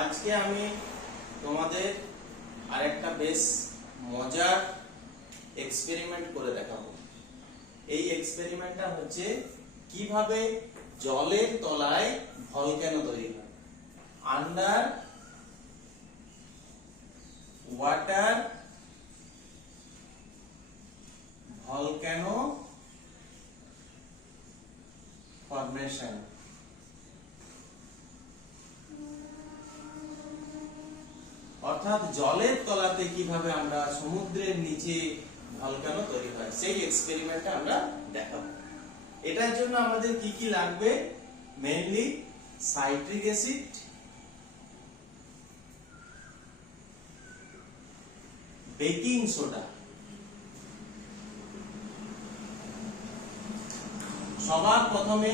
আজকে আমি তোমাদের আরেকটা বেশ মজার এক্সপেরিমেন্ট করে দেখাবো। এই এক্সপেরিমেন্টটা হচ্ছে কিভাবে জলের তলায় ভলক্যানো তৈরি হয়। Under water volcano formation. অর্থাৎ জলের তলাতে কিভাবে আমরা সমুদ্রের নিচে ভলক্যানো তৈরি হয় সেই এক্সপেরিমেন্টটা আমরা দেখাবো। এটার জন্য আমাদের কি কি লাগবে? Mainly citric acid, baking soda. সবার প্রথমে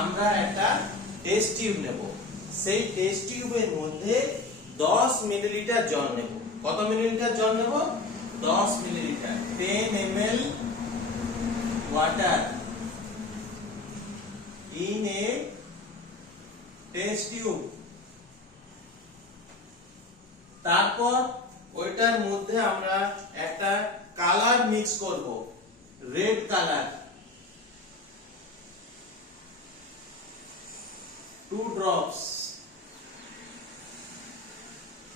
আমরা একটা টেস্ট টিউব নেব। সেই টেস্ট টিউবের মধ্যে 10 মিলিলিটার জল নেব। কত মিলিলিটার জল নেব? 10 millilitre. 10 ml water in a test tube। তারপর ওইটার মধ্যে আমরা একটা কালার মিক্স করব, রেড কালার, 2 drops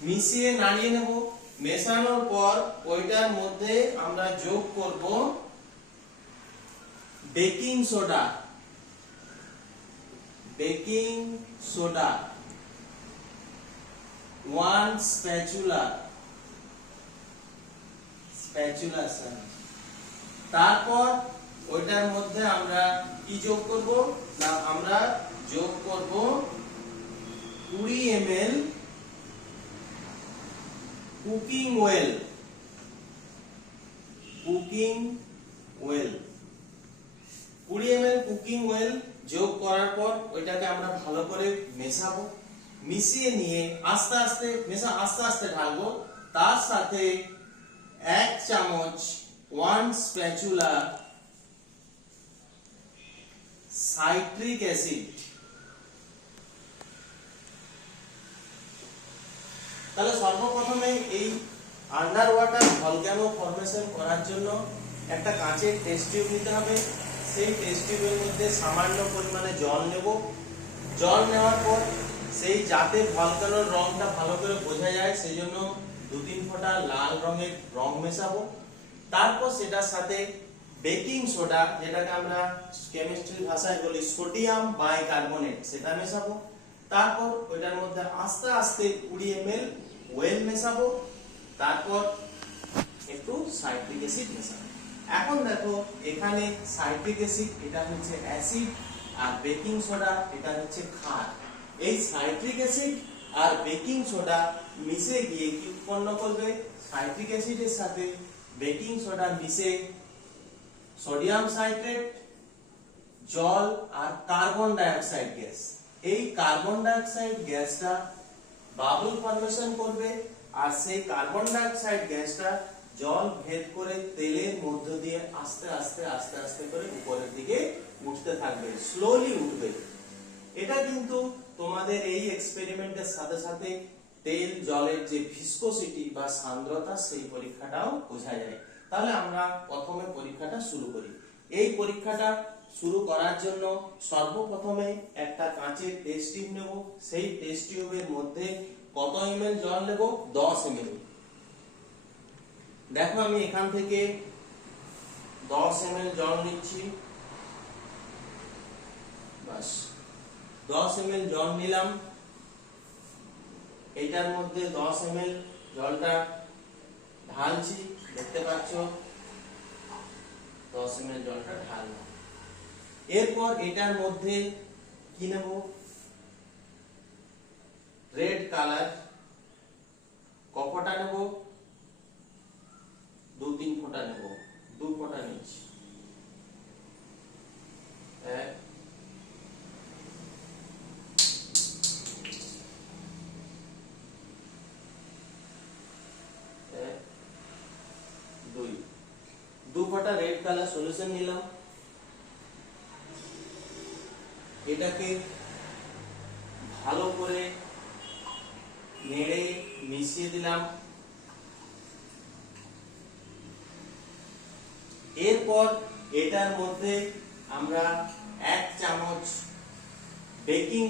মিশিয়ে নাড়িয়ে নেব। মেশানোর পর ওইটার মধ্যে আমরা যোগ করব baking soda. Baking soda 1 spatula. তারপর ওইটার মধ্যে আমরা কি যোগ করব না আমরা যোগ করব 20 ml cooking oil. 20 ml cooking oil যোগ করার পর ওইটাকে আমরা ভালো করে মেশাবো। মিশিয়ে নিয়ে আস্তে আস্তে ঢালবো। তার সাথে 1 চামচ 1 স্প্যাচুলা সাইট্রিক অ্যাসিড। তাহলে সর্বপ্রথমে এই আন্ডার ওয়াটার ভলক্যানো ফরমেশন করার জন্য একটা কাঁচের টেস্ট টিউব নিতে হবে। সেই টেস্ট টিউবের মধ্যে সামান্য পরিমাণে জল নেব। জল নেওয়ার পর সেই যাতে ভলক্যানোর রংটা ভালো করে বোঝা যায় সেই জন্য 2-3 ফোঁটা লাল রঙের রং মেশাবো। তারপর সেটার সাথে বেকিং সোডা, যেটাকে আমরা কেমিস্ট্রি ভাষায় বলি সোডিয়াম বাইকার্বনেট, সেটা মেশাবো। তারপর ওইটার মধ্যে আস্তে আস্তে 20 ml ওয়েল মেশাবো। তারপর একটু সাইট্রিক অ্যাসিড মেশাবো। এখন দেখো এখানে সাইট্রিক অ্যাসিড এটা হচ্ছে অ্যাসিড আর বেকিং সোডা এটা হচ্ছে ক্ষার। এই সাইট্রিক অ্যাসিড আর বেকিং সোডা মিশে গিয়ে কি উৎপন্ন করবে? সাইট্রিক অ্যাসিডের সাথে বেকিং সোডা মিশে সোডিয়াম সাইট্রেট, জল আর কার্বন ডাই অক্সাইড গ্যাস। এই কার্বন ডাই অক্সাইড গ্যাসটা বাবল ফরমেশন করবে আর সেই কার্বন ডাই অক্সাইড গ্যাসটা জল ভেদ করে তেলের মধ্য দিয়ে আস্তে আস্তে করে উপরের দিকে উঠতে থাকবে, স্লোলি উঠবে। এটা কিন্তু তোমাদের এই এক্সপেরিমেন্টের সাথে সাথে তেল জলের যে ভিসকোসিটি বা সান্দ্রতা সেই পরীক্ষাটাও বোঝা যায়। তাহলে আমরা প্রথমে পরীক্ষাটা শুরু করি। এই পরীক্ষাটা শুরু করার জন্য সর্বপ্রথমে একটা কাঁচের টেস্ট টিউব নেব। সেই টেস্ট টিউবের মধ্যে কত ml জল নেব? 10 ml। দেখো আমি এখান থেকে 10 ml জল নিচ্ছি। বাস 10 ml জল নিলাম। এটার মধ্যে 10 ml জলটা ঢালছি, দেখতে পাচ্ছ 10 ml জলটা ঢাললাম। এরপর এটার মধ্যে কি নেব? Red colour. কতটা নেব? 2-3 ফোঁটা নেব। 2 ফোঁটা নিচ্ছি। 1 2 ফোঁটা রেড কালার সলিউশন নিলাম। এটাকে ভালো করে নেড়ে মিশিয়ে দিলাম। এরপর এটার মধ্যে আমরা 1 চামচ বেকিং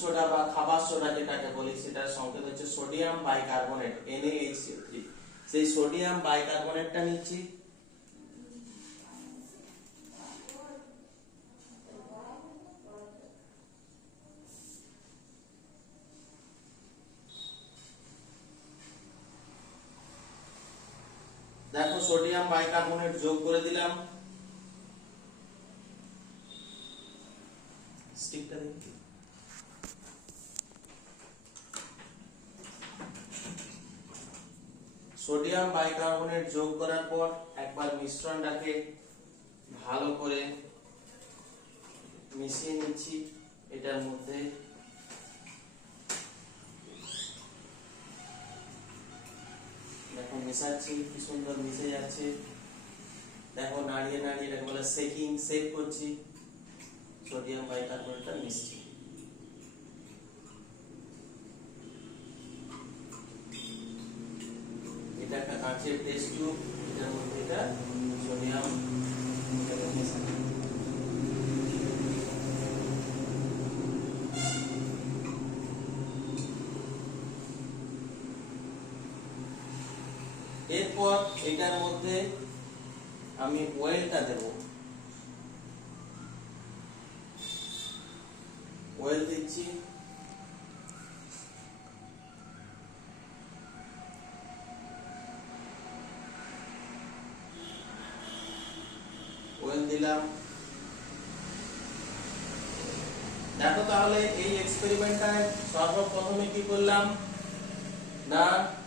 সোডা বা খাবার সোডা যেটাকে বলি, সেটার সংকেত হচ্ছে সোডিয়াম বাইকার্বনেট, NaHCl3। সেই সোডিয়াম বাইকার্বনেটটা নিচ্ছি। দেখো সোডিয়াম বাইকার্বনেট যোগ করে দিলাম। স্টিকটা দেখি। সোডিয়াম বাইকার্বনেট যোগ করার পর একবার মিশ্রণটাকে ভালো করে মিশিয়ে নিচ্ছি এটার মধ্যে। দেখো মেশাচ্ছি, কি সুন্দর মিশে যাচ্ছে। দেখো নাড়িয়ে নাড়িয়ে এটাকে বলে শেক করছি, সোডিয়াম বাইকার্বনেটটা মিশছে। এটা একটা কাঁচের টেস্ট টিউব, এটার মধ্যে এটা সোডিয়াম মেশানো। এরপর এটার মধ্যে আমি অয়েলটা দেব। অয়েল দিচ্ছি। অয়েল দিলাম। দেখো তাহলে এই এক্সপেরিমেন্টটায় সর্বপ্রথমে কি করলাম না,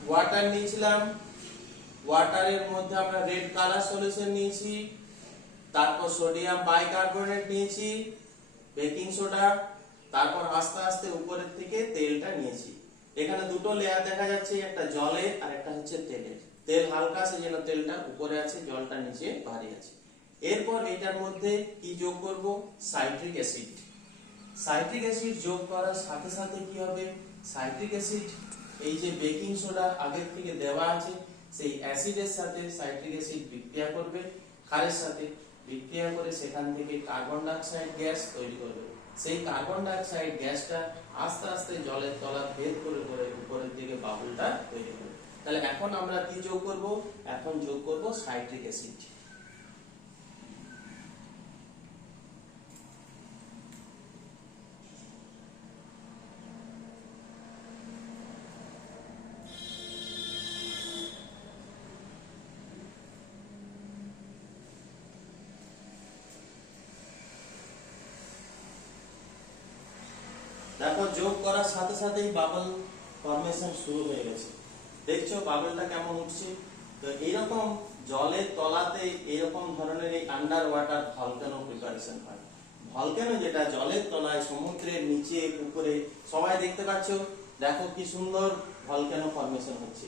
ওয়াটার নিয়েছিলাম, ওয়াটারের মধ্যে আমরা রেড কালার সলিউশন নিয়েছি, তারপর সোডিয়াম বাইকার্বনেট নিয়েছি, বেকিং সোডা, তারপর আস্তে আস্তে উপরের থেকে তেলটা নিয়েছি। এখানে দুটো লেয়ার দেখা যাচ্ছে, একটা জলের আর একটা হচ্ছে তেলের। তেল হালকা সেজন্য তেলটা উপরে আছে, জলটা নিচে ভারী আছে। এরপর এটার মধ্যে কি যোগ করব, সাইট্রিক অ্যাসিড। সাইট্রিক অ্যাসিড যোগ করার সাথে সাথে কি হবে, সাইট্রিক অ্যাসিড এই যে বেকিং সোডা আগের থেকে দেওয়া আছে, সেই অ্যাসিডের সাথে সাইট্রিক অ্যাসিড বিক্রিয়া করবে, ক্ষারের সাথে বিক্রিয়া করে সেখান থেকে কার্বন ডাই অক্সাইড গ্যাস তৈরি করবে। সেই কার্বন ডাই অক্সাইড গ্যাসটা আস্তে আস্তে জলের তলা ভেদ করে করে উপরের দিকে বাবুলটা তৈরি করবে। তাহলে এখন আমরা কি যোগ করব, এখন যোগ করব সাইট্রিক অ্যাসিড। দেখো যোগ করার সাথে সাথেই বাবল ফর্মেশন শুরু হয়ে গেছে। দেখছো বাবলটা কেমন উঠছে। তো এইরকম জলের তলাতে এরকম ধরনের এই আন্ডার ওয়াটার ভলকানো প্রিপারেশন হয়। ভলকানো যেটা জলের তলায়, সমুদ্রের নিচে, উপরে সবাই দেখতে পাচ্ছ। দেখো কি সুন্দর ভলকানো ফর্মেশন হচ্ছে।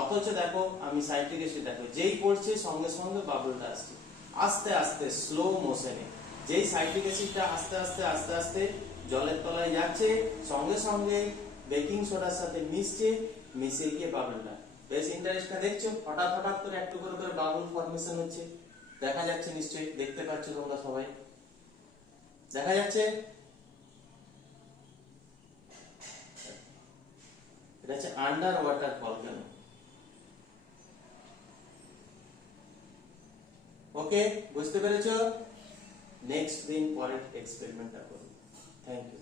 অথচ দেখো আমি সাইট্রিক অ্যাসিড দেখো যেই পড়ছে সঙ্গে সঙ্গে বাবলটা আসছে, আস্তে আস্তে স্লো মোশনে। যেই সাইট্রিক অ্যাসিডটা আস্তে আস্তে আস্তে আস্তে জলের তলায় যাচ্ছে, সঙ্গে সঙ্গে বেকিং সোডার সাথে মিশছে, মিশে গিয়ে বাবলটা। বেশ ইন্টারেস্টটা দেখছো, হঠাৎ হঠাৎ করে একটু করে করে বাবল ফর্মেশন হচ্ছে। দেখা যাচ্ছে নিশ্চয়ই, দেখতে পাচ্ছ তোমরা সবাই, দেখা যাচ্ছে। এটা হচ্ছে আন্ডার ওয়াটার ভলকানো। ওকে, বুঝতে পেরেছো? নেক্সট দিন পরের এক্সপেরিমেন্টটা করব। Thank you.